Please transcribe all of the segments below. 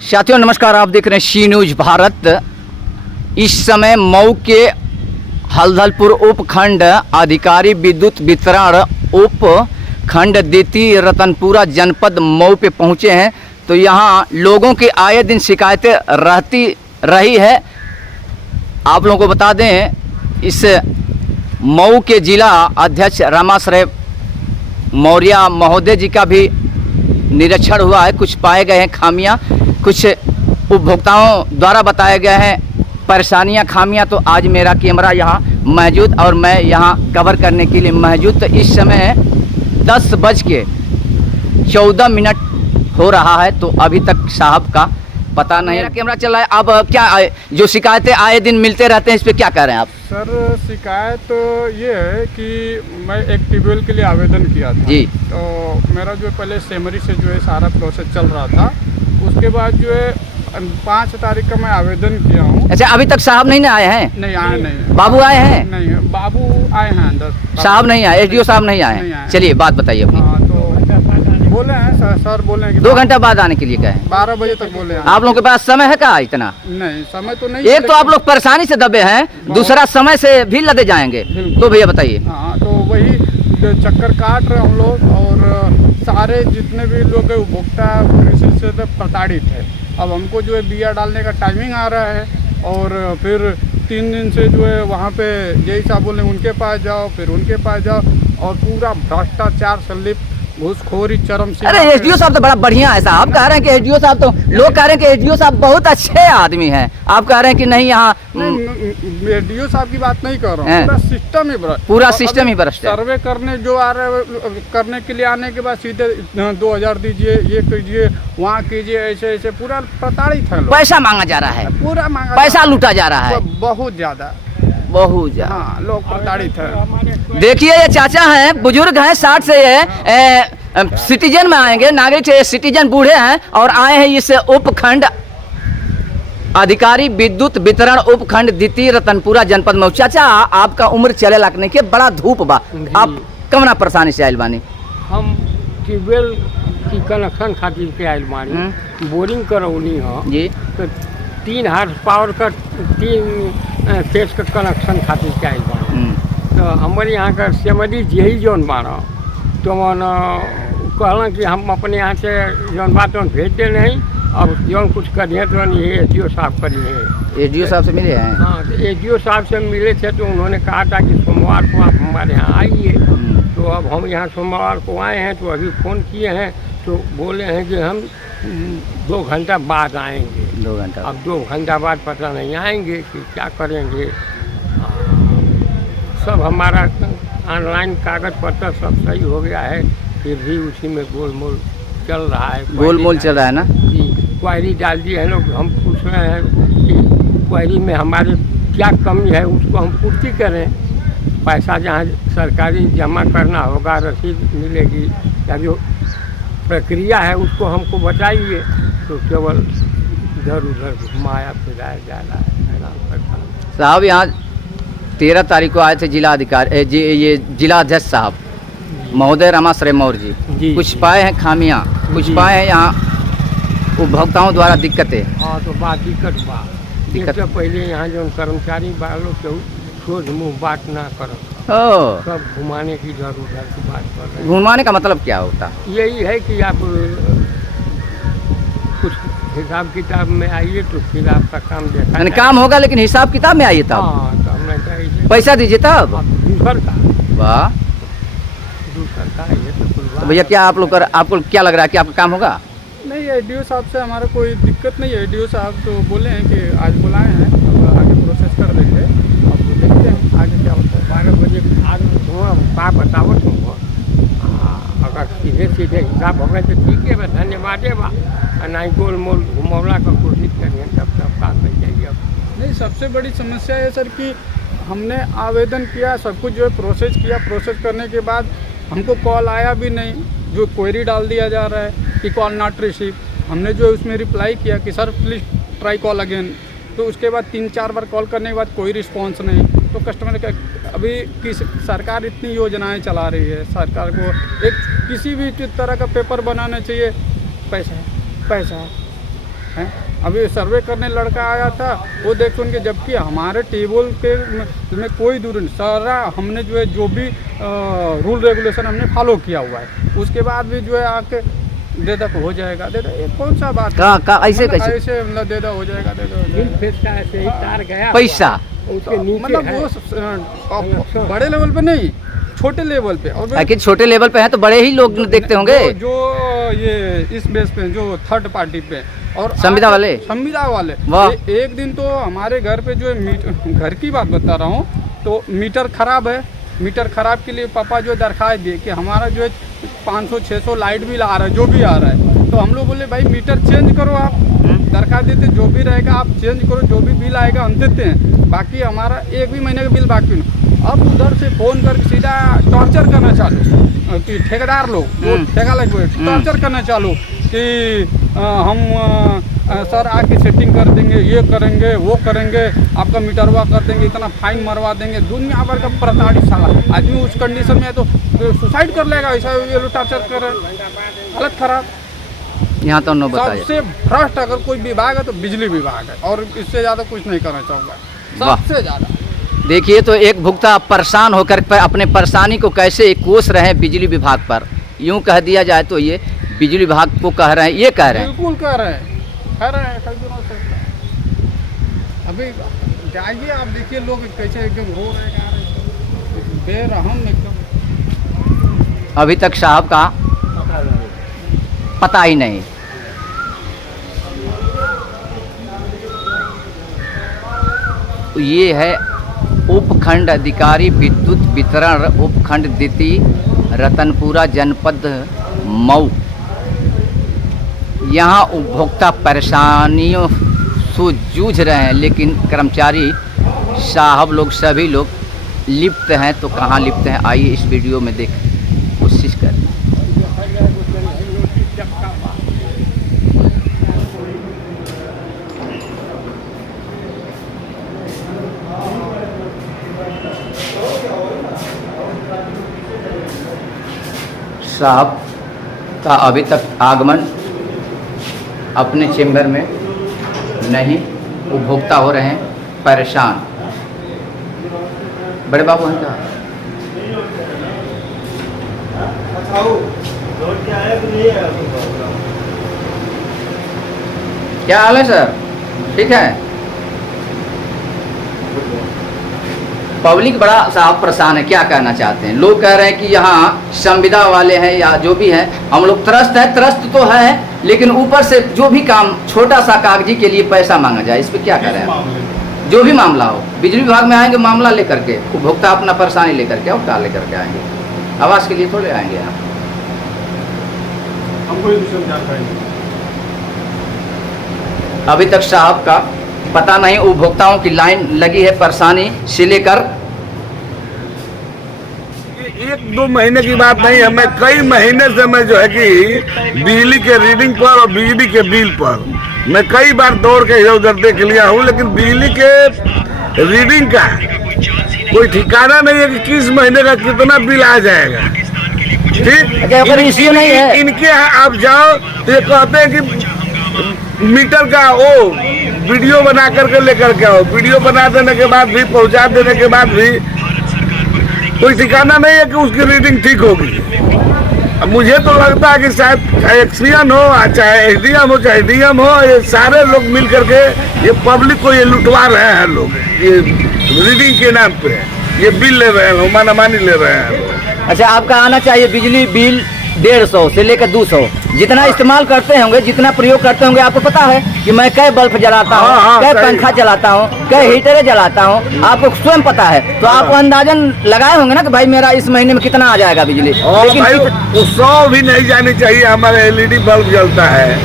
साथियों नमस्कार, आप देख रहे हैं सी न्यूज भारत। इस समय मऊ के हल्दलपुर उपखंड अधिकारी विद्युत वितरण उपखंड द्वितीय रतनपुरा जनपद मऊ पे पहुंचे हैं। तो यहां लोगों की आए दिन शिकायतें रही है। आप लोगों को बता दें, इस मऊ के जिला अध्यक्ष रामाश्रय मौर्य महोदय जी का भी निरीक्षण हुआ है। कुछ पाए गए हैं खामियां, कुछ उपभोक्ताओं द्वारा बताए गए हैं परेशानियां, खामियां। तो आज मेरा कैमरा यहां मौजूद और मैं यहां कवर करने के लिए मौजूद। तो इस समय 10:14 हो रहा है। तो अभी तक साहब का पता नहीं। मेरा कैमरा चल रहा है। अब क्या जो शिकायतें आए दिन मिलते रहते हैं, इस पे क्या कह रहे हैं आप? सर, शिकायत तो ये है कि मैं एक ट्यूबवेल के लिए आवेदन किया था जी। तो मेरा जो पहले सेमरी से जो है सारा प्रोसेस चल रहा था। उसके बाद जो है 5 तारीख का मैं आवेदन किया हूँ। अच्छा, अभी तक साहब नहीं आए हैं? नहीं आए, नहीं। बाबू आए हैं? नहीं, बाबू आए हैं अंदर, साहब नहीं आए, एसडीओ साहब नहीं आए। चलिए बात बताइए अपनी। हाँ, तो बोले हैं सर बोले हैं कि 2 घंटा बाद आने के लिए कहे। 12 बजे तक बोले हैं। आप लोगों के पास समय है क्या इतना? नहीं, समय तो नहीं। एक तो आप लोग परेशानी से दबे हैं, दूसरा समय से भी लदे जाएंगे। तो भैया बताइए। हाँ, तो वही चक्कर काट रहे हम लोग। और सारे जितने भी लोग उपभोक्ता कृषि से प्रताड़ित है। अब हमको जो है बिया डालने का टाइमिंग आ रहा है और फिर 3 दिन से जो है वहाँ पे जय साहब बोले उनके पास जाओ, फिर उनके पास जाओ, और पूरा भ्रष्टाचार संलिप्त, घूसखोरी चरम सीमा। अरे एसडीओ साहब तो बड़ा बढ़िया है साहब। कह रहे हैं कि एसडीओ साहब, तो लोग कह रहे हैं कि एसडीओ साहब बहुत अच्छे आदमी हैं। आप कह रहे हैं कि नहीं, यहाँ एसडीओ साहब की बात नहीं कर रहा हूँ। पूरा सिस्टम ही भ्रष्ट है। सर्वे करने जो आ रहे करने के लिए आने के बाद सीधे 2000 दीजिए, ये कीजिए, वहाँ कीजिए, ऐसे ऐसे पूरा प्रताड़ित है। पैसा मांगा जा रहा है, पूरा मांगा, पैसा लूटा जा रहा है, बहुत ज्यादा। हाँ, लोग प्रताड़ित है। देखिए, ये चाचा हैं, बुजुर्ग हैं, 60 से है, सिटीजन में आएंगे, नागरिक से सिटीजन बूढ़े हैं और आए हैं इस उपखंड अधिकारी विद्युत वितरण उपखंड द्वितीय रतनपुरा जनपद में। चाचा, आपका उम्र चले लगने के बड़ा धूप बा, आप कवना परेशानी से आयल बानी? हम ट्यूबवेल की कनेक्शन खातिर के आयल बानी, बोरिंग करौनी हो जी। तो 3 हार्स पावर का 3 फेस का कनेक्शन खातिर के आयल बानी। तो हमारे यहाँ का सेमरी यही जौन बाड़ा, तो कहला कि हम अपने यहाँ से जौन बात भेजते नहीं, अब जौन कुछ करिए तो ये एसडीओ साहब करिए। एसडीओ साहब से मिले हैं? हाँ, तो एसडीओ साहब से मिले थे तो उन्होंने कहा था कि सोमवार को आप हमारे यहाँ आइए। तो अब हम यहाँ सोमवार को आए हैं, तो अभी फ़ोन किए हैं तो बोले हैं कि हम 2 घंटा बाद आएंगे। 2 घंटा? अब 2 घंटा बाद पता नहीं आएंगे कि क्या करेंगे। सब हमारा ऑनलाइन कागज पत्र सब सही हो गया है, फिर भी उसी में गोलमोल चल रहा है। गोलमोल चल रहा है ना जी। क्वायरी डाल दी है लोग। हम पूछ रहे हैं कि क्वायरी में हमारे क्या कमी है, उसको हम पूर्ति करें। पैसा जहाँ सरकारी जमा करना होगा, रसीद मिलेगी, या जो प्रक्रिया है उसको हमको बताइए। तो केवल इधर उधर घुमाया फिराया जा रहा है। साहब, यहाँ 13 तारीख को आए थे जिला अधिकारी ये जिला अध्यक्ष साहब महोदय रामाश्रय मौर्य जी। कुछ पाए हैं खामियां, कुछ पाए हैं यहाँ उपभोक्ताओं द्वारा दिक्कतें। हाँ, तो बात दिक्कत से पहले यहाँ जो कर्मचारी वालों के सोच मुँह बात ना करो, सब घुमाने की इधर उधर की बात कर रहे हैं। घुमाने का मतलब क्या होता है? यही है कि आप कुछ हिसाब किताब में आइए तो फिर आपका काम देखा काम होगा, लेकिन हिसाब किताब में आइए तब। हाँ, तो हमने पैसा दीजिए तब। दूसर का, वाह, दूसर का ये तो भैया क्या आपको क्या लग रहा है कि आपका काम होगा? नहीं, एसडीओ साहब से हमारा कोई दिक्कत नहीं है। एसडीओ साहब तो बोले हैं कि आज बुलाए हैं, अब आगे प्रोसेस कर देंगे। अब तो देखते हैं आगे क्या होता है। 12 बजे आज क्या बताओ तुमको। अगर सीधे हिसाब हो गए तो ठीक है, बस धन्यवाद है बा। नहीं गोल मोल घुमौला का कोशिश करिए, तब काम मिल जाएगी। अब नहीं, सबसे बड़ी समस्या है सर कि हमने आवेदन किया, सब कुछ जो है प्रोसेस किया। प्रोसेस करने के बाद हमको कॉल आया भी नहीं, जो क्वेरी डाल दिया जा रहा है कि कॉल नॉट रिसीव। हमने जो उसमें रिप्लाई किया कि sir please try call again. तो उसके बाद 3-4 बार कॉल करने के बाद कोई रिस्पॉन्स नहीं। तो कस्टमर का अभी सरकार इतनी योजनाएं चला रही है, सरकार को एक किसी भी तरह का पेपर बनाना चाहिए, पैसा पैसा हैं। अभी सर्वे करने लड़का आया था, वो देख सुन के, जबकि हमारे टेबल के में कोई दूर नहीं, सारा हमने जो है जो भी रूल रेगुलेशन हमने फॉलो किया हुआ है, उसके बाद भी जो है आके दे दो हो जाएगा, दे दो, ये कौन सा बात है? ऐसे कैसे? ऐसे मतलब दे दो हो जाएगा, दे दो तीन फेस का ऐसे ही तार गया पैसा उसके नीचे मतलब है। वो बड़े लेवल पे नहीं, छोटे लेवल पे। और आखिर छोटे लेवल पे है तो बड़े ही लोग देखते होंगे। जो ये इस बेस पे जो थर्ड पार्टी पे और संविदा वाले वाह। एक दिन तो हमारे घर पे जो है घर की बात बता रहा हूँ, तो मीटर खराब है, मीटर खराब के लिए पापा जो दरखास्त दिए कि हमारा जो है 500-600 लाइट बिल आ रहा है, जो भी आ रहा है, तो हम लोग बोले भाई मीटर चेंज करो, आप दरखास्त देते जो भी रहेगा आप चेंज करो, जो भी बिल आएगा हम देते हैं, बाकी हमारा एक भी महीने का बिल बाकी नहीं। अब उधर से फ़ोन करके सीधा टॉर्चर करना चालू कि ठेकेदार लोग वो ठेका लगे टॉर्चर करना चालू कि हम सर आके सेटिंग कर देंगे, ये करेंगे, वो करेंगे, आपका मीटरवा कर देंगे, इतना फाइन मरवा देंगे। दुनिया भर का प्रताड़ित साला आदमी उस कंडीशन में है तो सुसाइड कर लेगा, ऐसा ये लोग टॉर्चर कर रहे हैं, हालत खराब। यहाँ तो सबसे भ्रष्ट अगर कोई विभाग है तो बिजली विभाग है, और इससे ज़्यादा कुछ नहीं करना चाहूँगा, सबसे ज़्यादा। देखिए तो एक भुगता परेशान होकर अपने परेशानी को कैसे कोस रहे हैं बिजली विभाग पर। यूं कह दिया जाए तो ये बिजली विभाग को कह रहे हैं, ये कह रहे हैं, बिल्कुल कह रहे हैं, कह रहे हैं कई दिनों से। अभी जाइए आप देखिए लोग कैसे एकदम रो रहे हैं, बेरहम एकदम। अभी तक साहब का पता ही नहीं। ये है उपखंड अधिकारी विद्युत वितरण उपखंड द्वितीय रतनपुरा जनपद मऊ। यहाँ उपभोक्ता परेशानियों से जूझ रहे हैं, लेकिन कर्मचारी साहब लोग सभी लोग लिप्त हैं। तो कहाँ लिप्त हैं, आइए इस वीडियो में देख कोशिश करें। साहब का अभी तक आगमन अपने चेंबर में नहीं, उपभोक्ता हो रहे हैं परेशान। बड़े बाबू हैं क्या? क्या हाल है सर? ठीक है। पब्लिक बड़ा साहब परेशान है, क्या कहना चाहते हैं? लोग कह रहे हैं कि यहाँ संविदा वाले हैं या जो भी हैं, हम लोग त्रस्त है, त्रस्त तो है, लेकिन ऊपर से जो भी काम छोटा सा कागजी के लिए पैसा मांगा जाए, इस पर क्या कह रहे हैं? जो भी मामला हो बिजली विभाग में आएंगे मामला लेकर के, उपभोक्ता अपना परेशानी लेकर के और क्या लेकर के आएंगे, आवास के लिए थोड़े आएंगे यहाँ। अभी तक साहब का पता नहीं, उपभोक्ताओं की लाइन लगी है परेशानी से लेकर। 1-2 महीने की बात नहीं है, मैं कई महीने से मैं जो है कि बिजली के रीडिंग पर और बिजली के बिल पर मैं कई बार दौड़ के इधर उधर देख लिया हूँ, लेकिन बिजली के रीडिंग का कोई ठिकाना नहीं है कि किस महीने का कितना बिल आ जाएगा। ठीक, इश्यू नहीं है। इनके यहाँ आप जाओ तो ये कहते हैं कि मीटर का वो वीडियो बना करके लेकर के आओ, वीडियो बना देने के बाद भी, पहुंचा देने के बाद भी कोई ठिकाना नहीं है कि उसकी रीडिंग ठीक होगी। अब मुझे तो लगता है कि शायद एक्सीएन हो, चाहे एसडीएम हो, चाहे डीएम हो, ये सारे लोग मिल करके ये पब्लिक को ये लुटवा रहे हैं। लोग ये रीडिंग के नाम पे ये बिल ले रहे हैं, मानामानी ले रहे हैं। अच्छा, आपका आना चाहिए बिजली बिल 150 से लेकर 200 जितना इस्तेमाल करते होंगे, जितना प्रयोग करते होंगे। आपको पता है कि मैं कै बल्ब जलाता हूँ, कै पंखा चलाता हूँ, कै हीटरें जलाता हूँ, आपको स्वयं पता है। तो आप अंदाजन लगाए होंगे ना कि भाई मेरा इस महीने में कितना आ जाएगा बिजली। लेकिन भाई 100 भी नहीं जानी चाहिए, हमारे एलईडी बल्ब जलता है,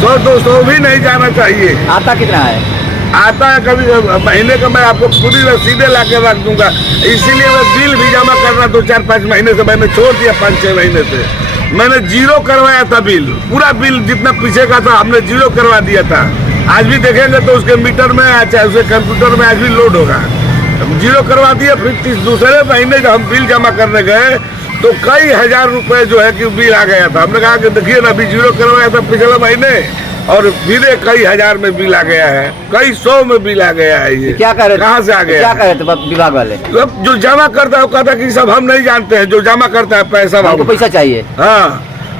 100-200 भी नहीं जाना चाहिए। आता कितना है? आता है कभी महीने का मैं आपको पूरी रसीदें ला के रख दूंगा। इसीलिए मैं बिल भी जमा करना 2-4-5 महीने से मैंने छोड़ दिया, 5-6 महीने से मैंने जीरो करवाया था बिल, पूरा बिल जितना पीछे का था हमने जीरो करवा दिया था। आज भी देखेंगे तो उसके मीटर में चाहे उसके कंप्यूटर में आज भी लोड होगा, जीरो करवा दिया। फिर दूसरे महीने जब हम बिल जमा करने गए तो कई हजार रुपए जो है कि बिल आ गया था। हमने कहा कि देखिए ना, अभी जीरो करवाया था पिछले महीने, और फिर कई हजार में बिल आ गया है, कई 100 में बिल आ गया है। ये क्या करे, कहाँ से आ गया? क्या करे तो विभाग वाले? अब जो जमा करता है वो कहता है कि सब हम नहीं जानते हैं, जो जमा करता है पैसा हमको पैसा चाहिए, हाँ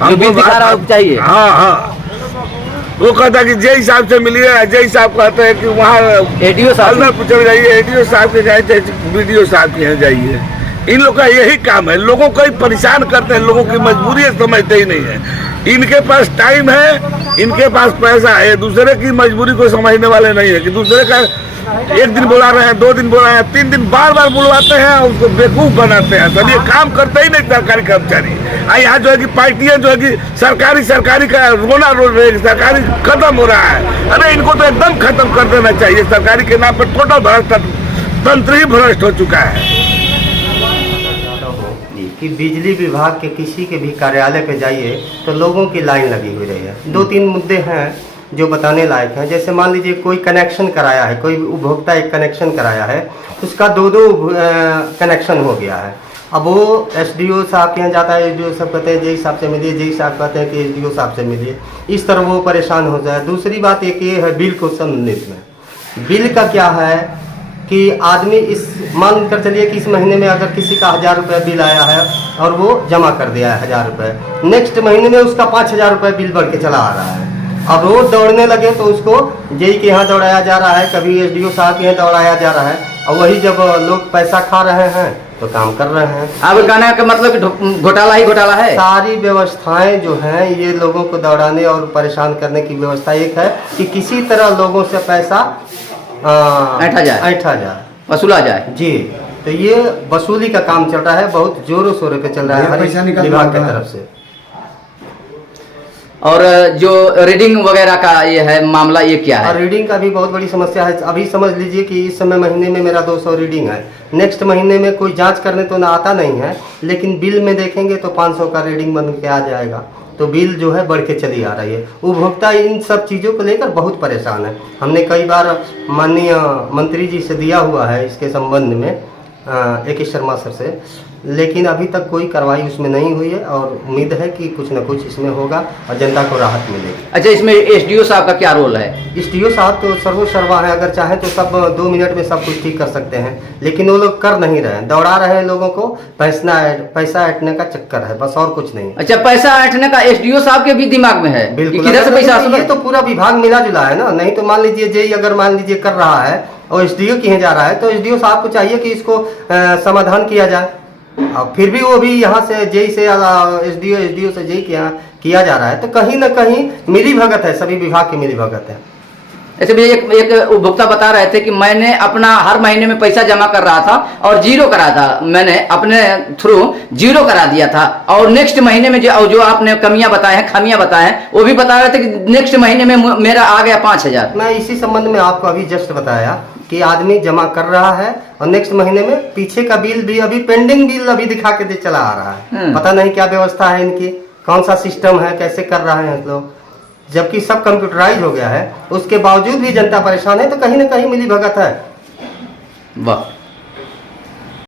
जो बिल दिखा रहा है वो चाहिए। हाँ हाँ, वो कहता है कि जे हिसाब से मिलिए, जे हिसाब कहते हैं कि वहाँ एडीओ साहब पूछे जाइए, एडीओ साहब के जाइए, बीडीओ साहब के यहाँ जाइए। इन लोग का यही काम है, लोगों को ही परेशान करते हैं, लोगों की मजबूरी समझते ही नहीं है। इनके पास टाइम है, इनके पास पैसा है, दूसरे की मजबूरी को समझने वाले नहीं है कि दूसरे का एक दिन बुला रहे हैं, 2 दिन बुला रहे हैं, 3 दिन बार बार बुलवाते हैं और उसको बेवकूफ बनाते हैं। सब ये काम करते ही नहीं सरकारी कर्मचारी। यहाँ जो है कि पार्टियां जो है कि सरकारी का रोना रो रही है, सरकारी खत्म हो रहा है। अरे इनको तो एकदम खत्म कर देना चाहिए। सरकारी के नाम पर टोटल भ्रष्ट, तंत्र ही भ्रष्ट हो चुका है। कि बिजली विभाग के किसी के भी कार्यालय पे जाइए तो लोगों की लाइन लगी हुई रही है। 2-3 मुद्दे हैं जो बताने लायक हैं। जैसे मान लीजिए कोई कनेक्शन कराया है, कोई उपभोक्ता एक कनेक्शन कराया है, उसका 2-2 कनेक्शन हो गया है। अब वो एसडीओ साहब के यहाँ जाता है, एसडीओ साहब कहते हैं जे हिसाब से मिलिए, जे हिसाब कहते हैं कि एसडीओ साहब से मिलिए, इस तरह वो परेशान हो जाए। दूसरी बात एक ये है बिल को संबंधित में। बिल का क्या है कि आदमी इस मान कर चलिए कि इस महीने में अगर किसी का 1000 रुपये बिल आया है और वो जमा कर दिया है 1000 रुपये, नेक्स्ट महीने में उसका 5000 रुपये बिल बढ़ के चला आ रहा है। अब रोज दौड़ने लगे तो उसको जेई के यहाँ दौड़ाया जा रहा है, कभी एसडीओ साहब के यहाँ दौड़ाया जा रहा है, और वही जब लोग पैसा खा रहे हैं तो काम कर रहे हैं। अब कहने का मतलब घोटाला ही घोटाला है। सारी व्यवस्थाएं जो हैं ये लोगों को दौड़ाने और परेशान करने की व्यवस्था एक है कि किसी तरह लोगों से पैसा ऐंठा जाए, वसूला जाए। जी, तो ये वसूली का काम चल रहा है, बहुत जोरों शोरों पे चल रहा है विभाग की तरफ से। और जो रीडिंग वगैरह का ये है मामला, ये क्या है? रीडिंग का भी बहुत बड़ी समस्या है। अभी समझ लीजिए कि इस समय महीने में मेरा 200 रीडिंग है, नेक्स्ट महीने में कोई जांच करने तो ना आता नहीं है, लेकिन बिल में देखेंगे तो 500 का रीडिंग बन के आ जाएगा। तो बिल जो है बढ़ के चली आ रही है। उपभोक्ता इन सब चीज़ों को लेकर बहुत परेशान है। हमने कई बार माननीय मंत्री जी से दिया हुआ है इसके संबंध में, AK शर्मा सर से, लेकिन अभी तक कोई कार्रवाई उसमें नहीं हुई है और उम्मीद है कि कुछ न कुछ इसमें होगा और जनता को राहत मिलेगी। अच्छा, इसमें एसडीओ साहब का क्या रोल है? एसडीओ साहब तो सर्वसर्वा है, अगर चाहे तो सब 2 मिनट में सब कुछ ठीक कर सकते हैं, लेकिन वो लोग कर नहीं रहे हैं, दौड़ा रहे हैं लोगों को। पैसा ऐंठने का चक्कर है, बस और कुछ नहीं। अच्छा, पैसा ऐंठने का एसडीओ साहब के भी दिमाग में है? बिल्कुल, किधर से पैसा? ये तो पूरा विभाग मिला जुला है ना। नहीं तो मान लीजिए जेई अगर मान लीजिए कर रहा है और एसडीओ के यहाँ जा रहा है तो एसडीओ साहब को चाहिए कि इसको समाधान किया जाए। और फिर भी वो भी यहाँ से जेई से एसडीओ से जेई किया जा रहा है, तो कहीं ना कहीं मिली भगत है, सभी विभाग की मिली भगत है। ऐसे भी एक उपभोक्ता बता रहे थे कि मैंने अपना हर महीने में पैसा जमा कर रहा था और जीरो करा था, मैंने अपने थ्रू जीरो करा दिया था, और नेक्स्ट महीने में जो आपने खामियां बताए हैं वो भी बता रहे थे कि नेक्स्ट महीने में मेरा आ गया 5000। मैं इसी संबंध में आपको अभी जस्ट बताया कि आदमी जमा कर रहा है और नेक्स्ट महीने में पीछे का बिल भी अभी पेंडिंग बिल अभी दिखा के चला आ रहा है। पता नहीं क्या व्यवस्था है इनकी, कौन सा सिस्टम है, कैसे कर रहे हैं लोग, जबकि सब कंप्यूटराइज हो गया है, उसके बावजूद भी जनता परेशान है। तो कहीं ना कहीं मिली भगत है। वाह।